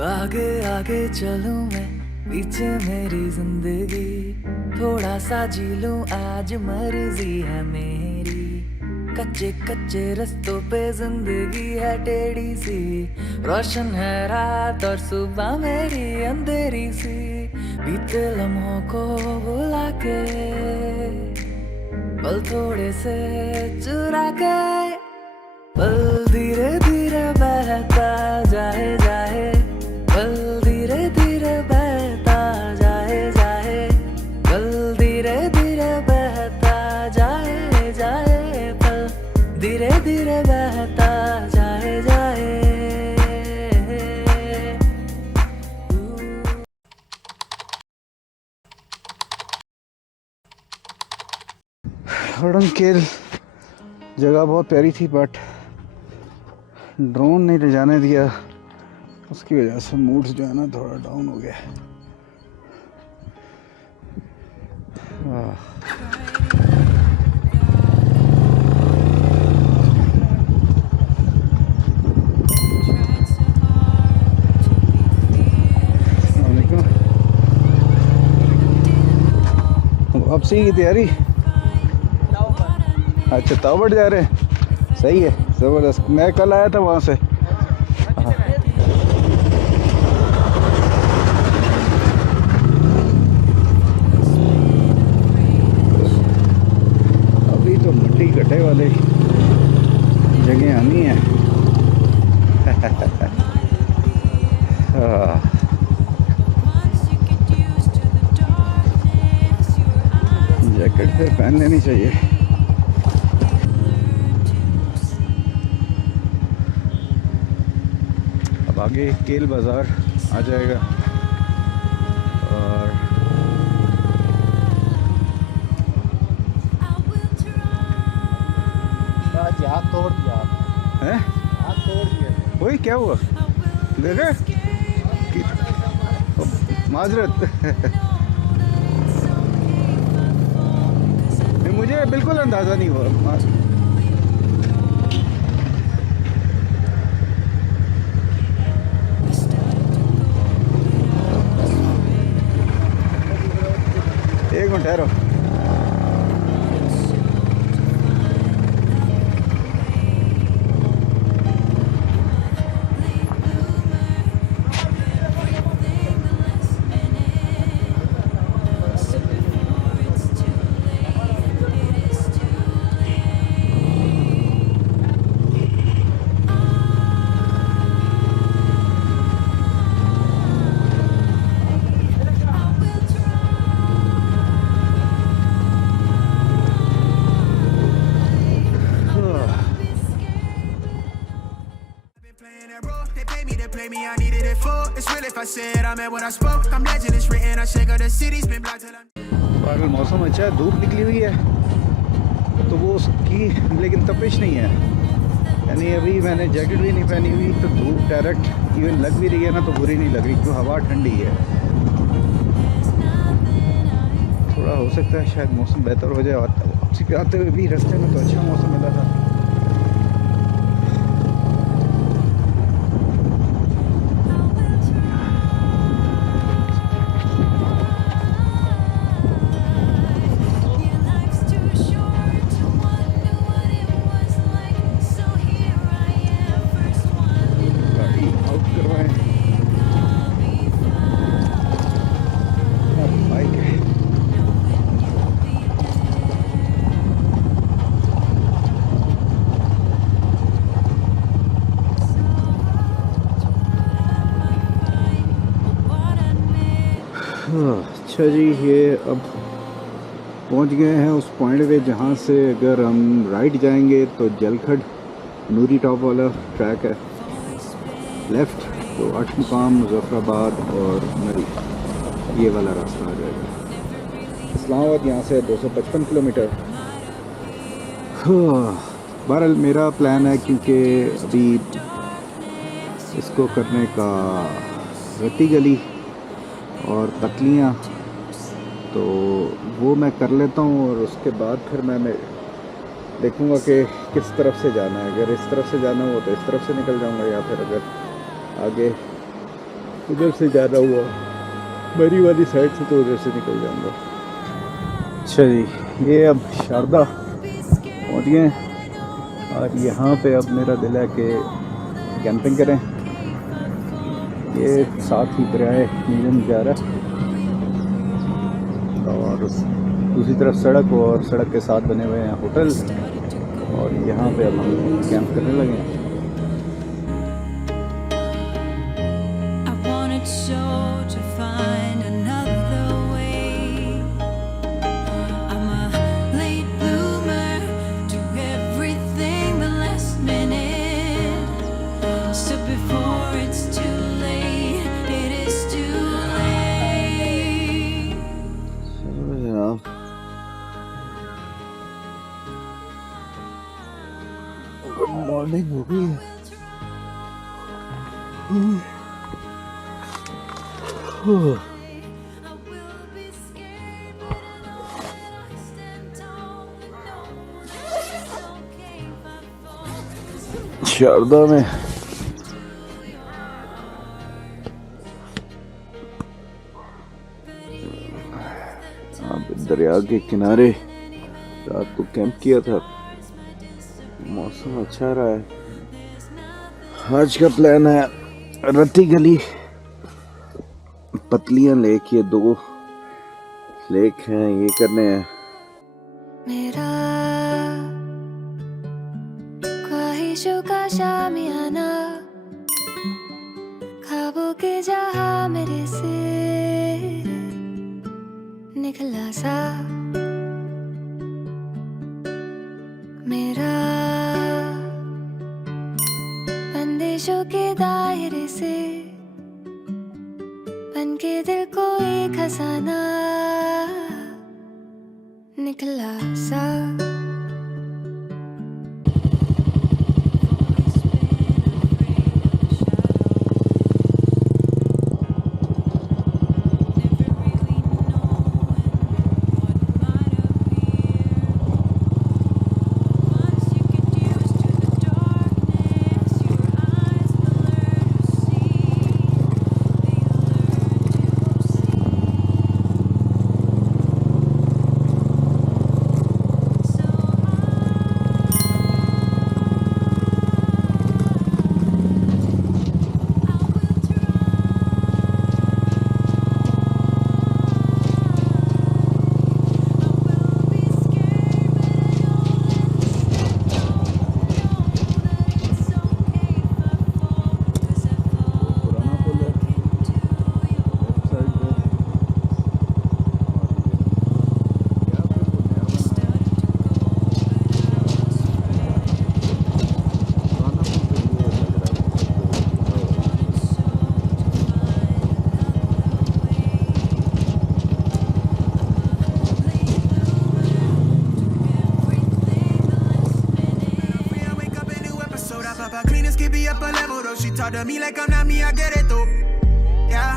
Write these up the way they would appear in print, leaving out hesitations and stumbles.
आगे आगे चलूं मैं, पीछे मेरी जिंदगी, थोड़ा सा जी लूं आज मर्जी है मेरी। कच्चे कच्चे रस्तों पे जिंदगी है टेढ़ी सी, रोशन है रात और सुबह मेरी अंधेरी सी। बीते लम्हों को बुला के, पल थोड़े से चुरा के, पल धीरे धीरे बहता जाए जाए, पल धीरे धीरे बहता जाए जाए, पल धीरे धीरे बहता जाए जाए, पल धीरे धीरे बहता जाए जाए। हडनकेल जगह बहुत प्यारी थी बट ड्रोन नहीं ले जाने दिया, उसकी वजह से मूड्स जो है ना थोड़ा डाउन हो गया। वापसी की तैयारी। अच्छा तावड़ जा रहे हैं, सही है, ज़बरदस्त। मैं कल आया था वहाँ से। अभी तो मट्टी गड्ढे वाले जगह आनी है। जैकेट फिर पहन लेनी चाहिए। आगे केल बाज़ार आ जाएगा और हाथ तोड़ दिया है, हाथ तोड़ दिया। वही क्या हुआ देखा माजरत। मुझे बिल्कुल अंदाज़ा नहीं हुआ। एक मिनट ठहरो। पागल मौसम अच्छा है, धूप निकली हुई है तो वो उसकी लेकिन तपिश नहीं है। यानी अभी मैंने जैकेट भी नहीं पहनी हुई तो धूप डायरेक्ट इवन लग भी रही है ना तो बुरी नहीं लग रही, क्यों हवा ठंडी है। थोड़ा हो सकता है शायद मौसम बेहतर हो जाए। वापसी पे आते हुए भी रास्ते में तो अच्छा मौसम मिला था। अच्छा जी, ये अब पहुंच गए हैं उस पॉइंट पे जहाँ से अगर हम राइट जाएंगे तो जलखड़ नूरी टॉप वाला ट्रैक है, लेफ़्ट तो अठमुकाम मुजफ्फराबाद और नरी, ये वाला रास्ता आ जाएगा। इस्लामाबाद यहाँ से 255 किलोमीटर। बहरहाल मेरा प्लान है क्योंकि अभी इसको करने का रत्ती गली और पतलियाँ तो वो मैं कर लेता हूँ और उसके बाद फिर मैं देखूँगा कि किस तरफ से जाना है। अगर इस तरफ से जाना हो तो इस तरफ से निकल जाऊँगा, या फिर अगर आगे उधर से जाना हुआ, मेरी वाली साइड से तो उधर से निकल जाऊंगा। अच्छा जी, ये अब शारदा पहुंच गए हैं और यहाँ पे अब मेरा दिल है कि कैंपिंग करें। ये साथ ही दरियाए नीलम जा रहा है और दूसरी तरफ सड़क और सड़क के साथ बने हुए हैं होटल और यहाँ पे अब हम कैंप करने लगे हैं। I wanted so to find another way. I'm a late bloomer to everything the last minute. So before it's too late, it is too late. Good morning हो गई है। I will be scared, but I stand tall and know it's okay if I fall. Sharda में आप दरिया के किनारे रात को कैंप किया था। मौसम अच्छा रहा है। आज का प्लान है रत्ती गली, पतलियां लेक, ये 2 लेक हैं, ये करने हैं। मेरा ख्वाहिशों का शामियाना, ख्वाबों के जहां मेरे से निकला सा। मेरा बंदिशों के दायरे से बन के दिल को एक खजाना निकला सा। She talk to me like I'm not me, I get it though. Yeah,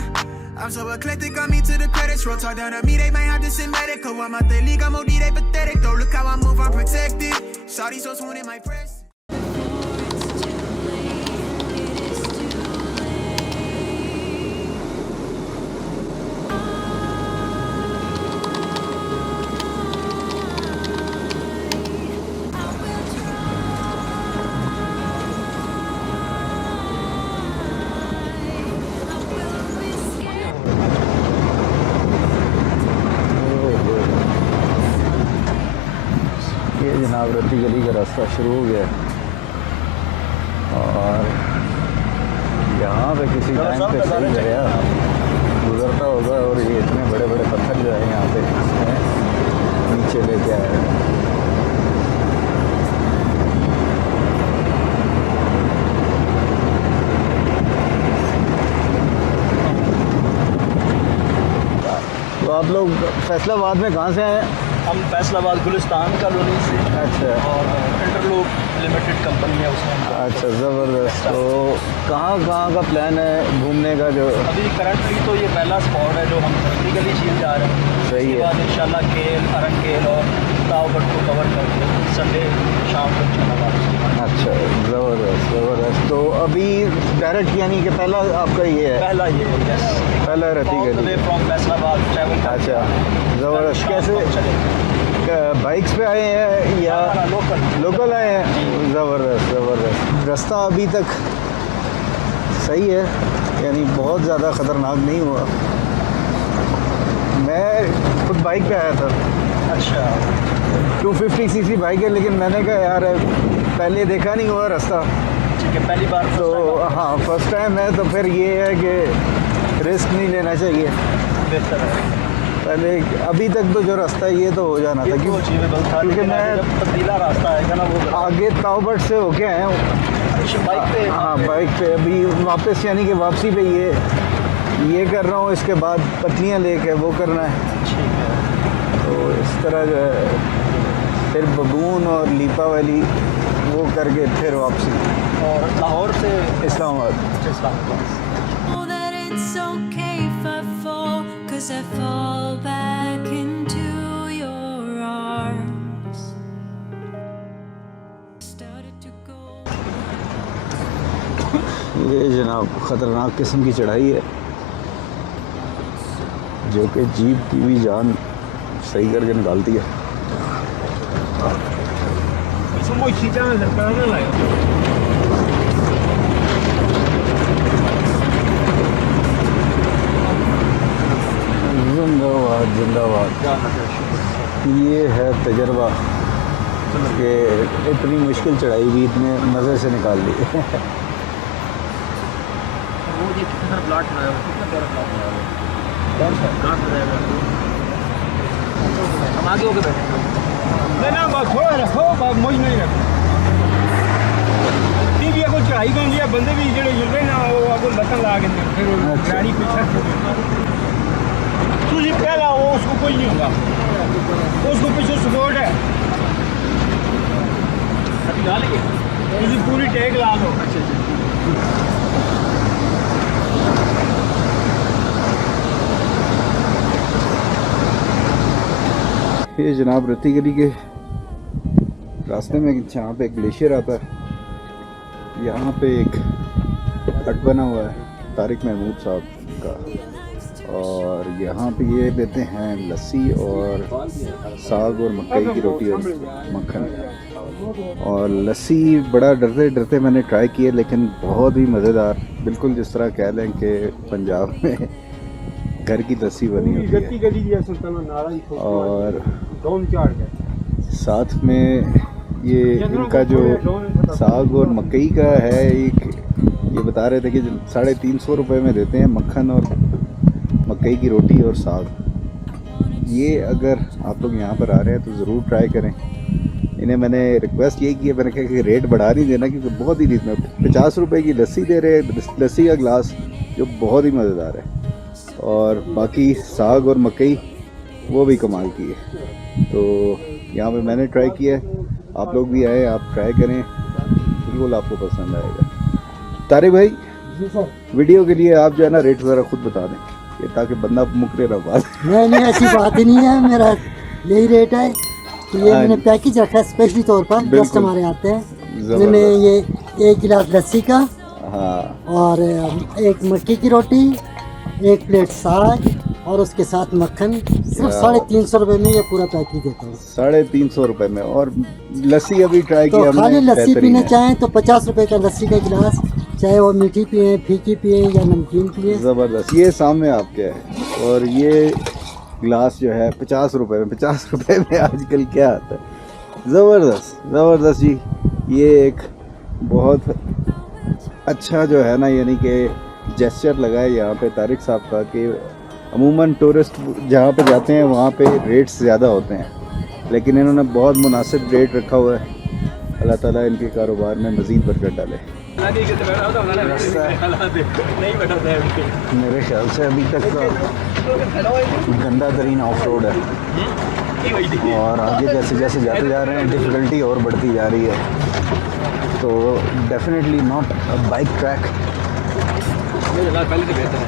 I'm so eclectic, I'm me to the credits roll. Talk down to me, they might have to send medical. I'm out the league, I'm OD, they pathetic though. Look how I move, I'm protected. Shawty so smooth in my press. ये जनाब रत्ती गली का रास्ता शुरू हो गया है और यहाँ पे किसी टाइम पे सही दरिया गुजरता होगा और ये इतने बड़े बड़े पत्थर जो है यहाँ पे नीचे लेके आए हैं। तो आप लोग फैसलाबाद में कहाँ से आए हैं? हम फैसलाबाद गुलिस्तान कॉलोनी से। अच्छा। और इंटरलूप लिमिटेड कंपनी है उसमें हमको। अच्छा ज़बरदस्त। तो कहाँ का प्लान है घूमने का? जो अभी करंटली तो ये पहला स्पॉट है जो हम प्रैक्टिकली झील जा रहे हैं। सही उसके है। बाद इंशाल्लाह केल, अरंकेल और तावगढ़ को कवर करके संडे शाम को चला वापस। अच्छा ज़बरदस्त। तो अभी डायरेक्ट यानी कि पहला आपका ये है? पहला ये है, यस। पहला रती गली। From Faisalabad travel. अच्छा ज़बरदस्त। कैसे बाइक्स पे आए हैं या लोकल आए हैं? ज़बरदस्त। रास्ता अभी तक सही है, यानी बहुत ज़्यादा ख़तरनाक नहीं हुआ। मैं खुद बाइक पे आया था। अच्छा 250 सीसी बाइक है, लेकिन मैंने कहा यार पहले देखा नहीं हुआ रास्ता, ठीक है, पहली बार तो हाँ फर्स्ट टाइम है, तो फिर ये है कि रिस्क नहीं लेना चाहिए। बेहतर है। पहले अभी तक तो जो रास्ता है ये तो हो जाना था, ये तो अचीवेबल था, क्योंकि लेकिन मैं जब पथरीला रास्ता आएगा ना वो आगे तावगढ़ से होके आया हूँ बाइक पे। हाँ बाइक पे। अभी वापस यानी कि वापसी पे ये कर रहा हूँ, इसके बाद पटनियाँ लेके वो करना है। ठीक है। तो इस तरह जो है फिर बबून और लीपा वैली वो करके फिर वापसी और लाहौर से Islamabad. Islamabad. Know that it's okay if I fall, 'cause I fall back into your arms. Started to go. ये जनाब ख़तरनाक किस्म की चढ़ाई है, जो कि जीप की भी जान सही करके निकालती है। जिंदाबाद जिंदाबाद। ये है तजर्बा कि इतनी मुश्किल चढ़ाई भी इतने मज़े से निकाल ली। वो ये कितना प्लाट बनाया हुआ, कितना प्यारा प्लाट बनाया हुआ। कौन सा कहाँ से रहेगा? हम आगे होके बैठेंगे। ना बस थोड़ा रखो, बस मुझ नहीं रखो। टीवी को चढ़ाई कर लिया, बंदे भी जेड़े जुड़े ना वो आपको लतन ला के फिर अच्छा। गाड़ी पीछे तुझे पहला वो उसको कोई नहीं होगा, उसको पीछे सपोर्ट है। अभी ला लेंगे। तुझे पूरी टेक ला लो। ये जनाब रती गली के रास्ते में जहाँ पे ग्लेशियर आता है, यहाँ पे एक हट बना हुआ है तारिक महमूद साहब का, और यहाँ पे ये देते हैं लस्सी और साग और मकई की रोटी और मक्खन। और लस्सी बड़ा डरते डरते मैंने ट्राई किया, लेकिन बहुत ही मज़ेदार, बिल्कुल जिस तरह कह लें कि पंजाब में घर की लस्सी बनी होती है। और साथ में ये इनका जो साग और मकई का है, ये बता रहे थे कि 350 रुपये में देते हैं मक्खन और मकई की रोटी और साग। ये अगर आप लोग यहाँ पर आ रहे हैं तो ज़रूर ट्राई करें। इन्हें मैंने रिक्वेस्ट यही की है, मैंने कहा कि रेट बढ़ा नहीं देना, क्योंकि बहुत ही रीजनेबल 50 रुपये की लस्सी दे रहे हैं, लस्सी का गिलास जो बहुत ही मज़ेदार है, और बाकी साग और मकई वो भी कमाल की है। तो यहाँ पे मैंने ट्राई किया है, आप लोग भी आए, आप ट्राई करें, बिल्कुल आपको पसंद आएगा। तारिक भाई वीडियो के लिए आप जो है ना रेट ज़रा खुद बता दें, ये ताकि बंदा मुकरे ना बात। नहीं ऐसी बात ही नहीं है, मेरा यही रेट है कि ये मैंने पैकेज रखा है स्पेशली तौर पर। गेस्ट हमारे आते हैं, जिनमें ये 1 गिलास लस्सी का, हाँ, और एक मक्की की रोटी, 1 प्लेट साग और उसके साथ मक्खन, सिर्फ 350 रुपये में ये पूरा पैकेज देता हूँ। 350 रुपये में। और लस्सी अभी ट्राई तो किया हमने, खाली लस्सी बेहतरीन पीना है। चाहें तो 50 रुपये का लस्सी का गिलास, चाहे वो मीठी पिए, फीकी पिए या नमकीन पिए। ज़बरदस्त। ये सामने आपके है, और ये गिलास जो है 50 रुपये में। 50 रुपये में आजकल क्या आता है। ज़बरदस्त ज़बरदस्त जी। ये एक बहुत अच्छा जो है ना, यानी कि जेस्चर लगा है यहाँ पे तारिक साहब का, कि अमूमन टूरिस्ट जहाँ पे जाते हैं वहाँ पे रेट्स ज़्यादा होते हैं, लेकिन इन्होंने बहुत मुनासिब रेट रखा हुआ है। अल्लाह ताला इनके कारोबार में मज़ीद बरकत डाले। मेरे ख्याल से अभी तक का गंदा तरीन ऑफ रोड है, और आगे जैसे जैसे जाते जा रहे हैं डिफ़िकल्टी और बढ़ती जा रही है। तो definitely not a bike track. मेरे लाल पहले से बेहतर है,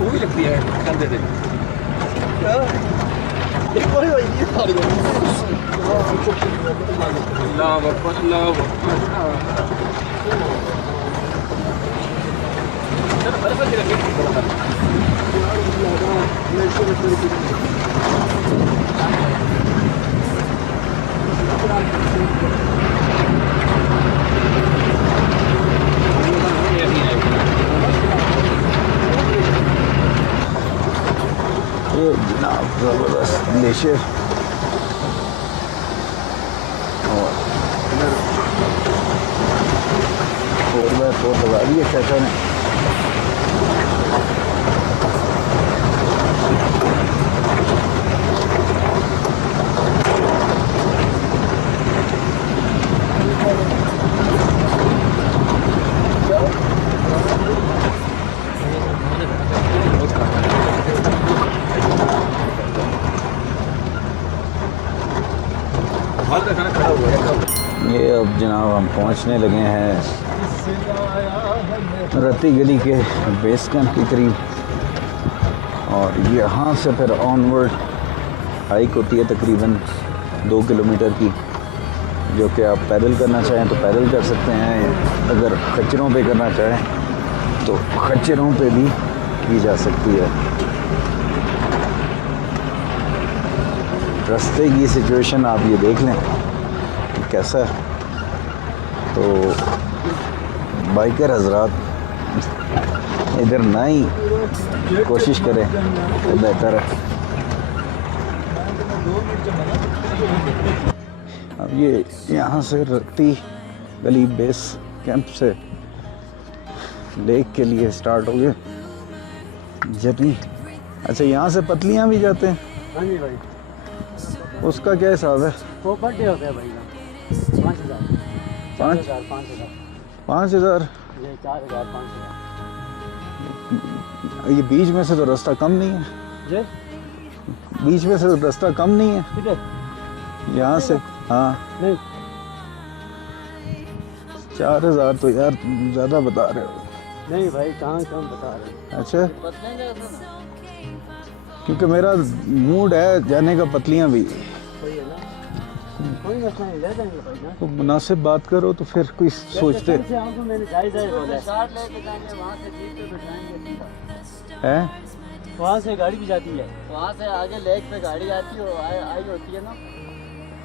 वो भी लगती है चल दे ये जनाब ज़बरदस्त ग्लेशियर और 4x4 लगा दी है चाचा ने। ये अब जनाब हम पहुंचने लगे हैं रत्ती गली के बेस कैंप के करीब, और यहाँ से फिर ऑनवर्ड हाइक होती है तकरीबन 2 किलोमीटर की, जो कि आप पैदल करना चाहें तो पैदल कर सकते हैं, अगर खच्चरों पे करना चाहें तो खच्चरों पे भी की जा सकती है। रास्ते की सिचुएशन आप ये देख लें कि कैसा है। तो बाइकर हजरात इधर ना ही कोशिश करें तो बेहतर है। अब ये यहाँ से रत्ती गली बेस कैंप से लेक के लिए स्टार्ट हो गए जर्नी। अच्छा, यहाँ से पतलियाँ भी जाते हैं? हाँ जी भाई। उसका क्या हिसाब है? वो पर डे होता है भाई का 5,000 5,000 5,000 ये 4,000 5,000। ये बीच में से तो रास्ता कम नहीं है? जी बीच में से तो रास्ता कम नहीं है किधर? यहाँ से? हाँ नहीं 4,000 तो यार तुम ज़्यादा बता रहे हो। नहीं भाई, कहाँ कम बता रहे हैं। अच्छा, क्योंकि मेरा मूड है जाने का पतलियाँ भी। सही है ना, कोई मसला नहीं, ले जाएंगे भाई ना। तो मुनासिब बात करो तो फिर कोई सोचते से आपको मैंने जायज़ बोला शॉट लेके जाएंगे, वहाँ से जीप पे बैठाएंगे हैं। वहाँ से गाड़ी भी जाती है, वहाँ से आगे लेक पे गाड़ी आती हो आई होती है ना,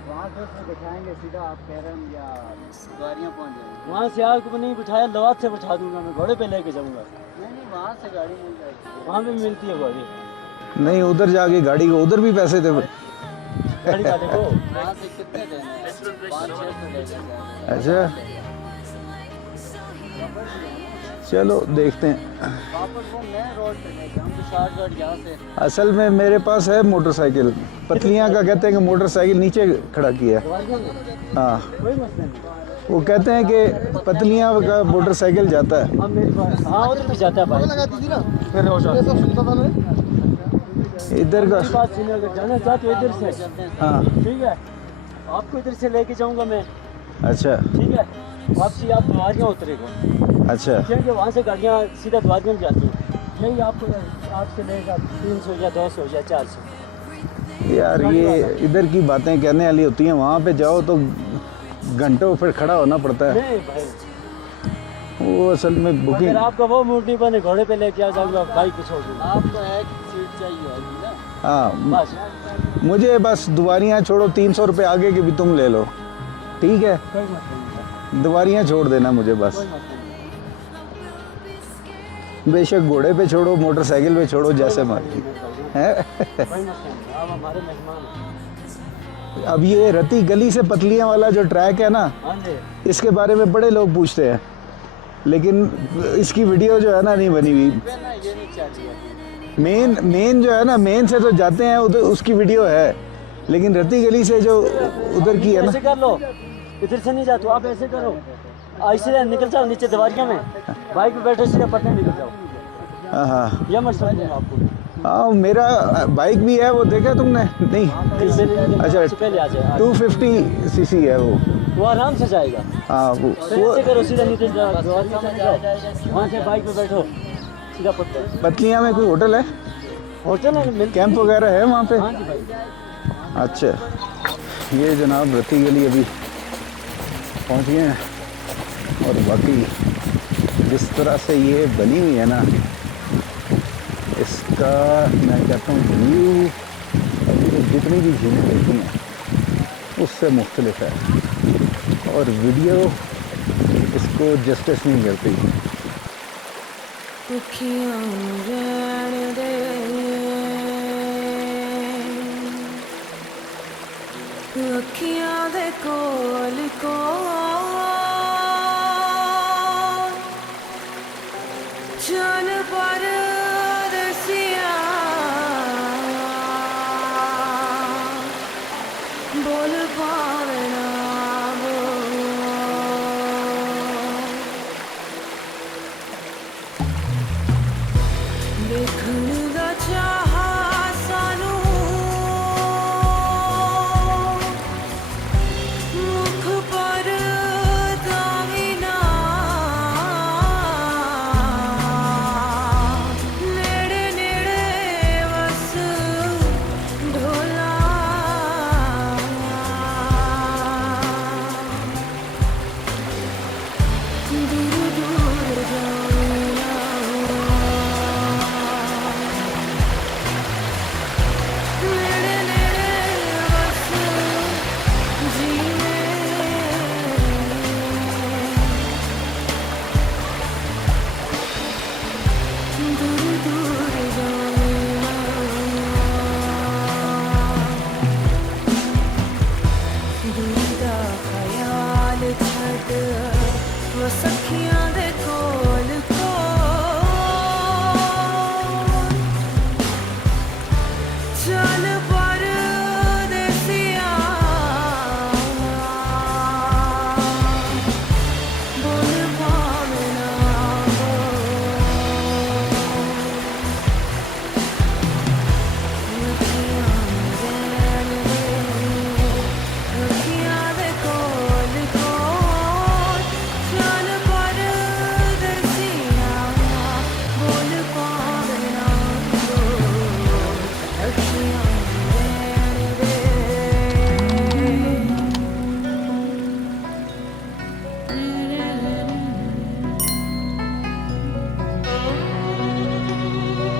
वहाँ से उसमें बिठाएंगे सीधा आप कैरम या गाड़ियाँ पहुँच जाएंगे। वहाँ से आपको नहीं बिठाया, लवात से बिठा दूंगा मैं, घोड़े पे लेके जाऊँगा। नहीं वहाँ से गाड़ी मिल जाएगी, वहाँ पे मिलती है गाड़ी। नहीं, उधर जाके गाड़ी को उधर भी पैसे दे। गाड़ी का देखो वहाँ से कितने देने हैं, 500-600 ले जाएंगे। अच्छा चलो देखते हैं। वापस वो नए रोड पे लेके हम तो शॉर्टकट यहाँ से। असल में मेरे पास है मोटरसाइकिल, पतलियाँ का कहते हैं कि मोटरसाइकिल नीचे खड़ा किया है। हाँ, कोई मसला नहीं, वो कहते हैं कि पतलियाँ का मोटरसाइकिल जाता है। अब मेरे पास हाँ उधर भी जाता है भाई। इधर का बात सुनिए, अगर जाना चाहते हो इधर से, हाँ ठीक है, आपको इधर से लेके जाऊंगा मैं, अच्छा ठीक है। वापसी आप द्वारियाँ उतरेगा, अच्छा क्योंकि वहाँ से गाड़ियाँ सीधा द्वारियाँ में जाती हैं। यही आपको आपसे लेगा 300 या 200 या 400। यार ये इधर की बातें कहने वाली होती हैं, वहाँ पे जाओ तो घंटों फिर खड़ा होना पड़ता है। नहीं भाई, वो असल में बुकिंग। अगर आपका वो मूड नहीं बने, घोड़े पे लेके आ जाऊंगा, बाइक पे छोड़ दूंगा। आपको एक सीट चाहिए होगी ना, हाँ, बस मुझे बस दुआरियाँ छोड़ो, 300 रुपये आगे की भी तुम ले लो, ठीक है। कोई मसला नहीं, दुआरियाँ छोड़ देना मुझे बस। कोई मसला बेशक घोड़े पे छोड़ो, मोटरसाइकिल पे छोड़ो, जैसे मर्जी है। कोई मसला नहीं, आप हमारे मेहमान हैं। अब ये रत्ती गली से पतलियाँ वाला जो ट्रैक है ना, हाँ जी, इसके बारे में बड़े लोग पूछते हैं, लेकिन इसकी वीडियो जो है ना नहीं बनी हुई। ना ये नहीं चाहिए। मेन जो है ना, मेन से तो जाते हैं उधर, उसकी वीडियो है, लेकिन रत्ती गली से जो उधर की है ना। ऐसे कर लो, इधर से नहीं जाते, आप ऐसे करो, ऐसे निकल जाओ नीचे दीवारियों में, बाइक पे बैठे सीधे पटने निकल जाओ। हाँ हाँ यह मसला दूंगा आपको। हाँ, मेरा बाइक भी है, वो देखा तुमने? नहीं, अच्छा पहले आ जाए। 250 सीसी है वो। वो आराम से जाएगा। हाँ वो ऐसे करो, सीधा नीचे जाओ, वहाँ से बाइक पे बैठो, सीधा पत्थर। पतलियाँ में कोई होटल है, होटल है, कैंप वगैरह है वहाँ पे? हाँ जी भाई। अच्छा, ये जनाब रत्ती गली अभी पहुँच गए हैं। और बाकी जिस तरह से ये बनी हुई है ना, इसका मैं कहता हूँ व्यू अभी तो जितनी भी झीलें देखी हैं उससे मुख्तलिफ है, और वीडियो इसको जस्टिस नहीं करती। अखियां दे कोल चल पर दसिया बोल पावना देखण दा चाहा सानू मुख पर दामिना नेड़े नेड़े बस ढोला दूर दूर जाना नेड़े नेड़े बस जीने दूर दूर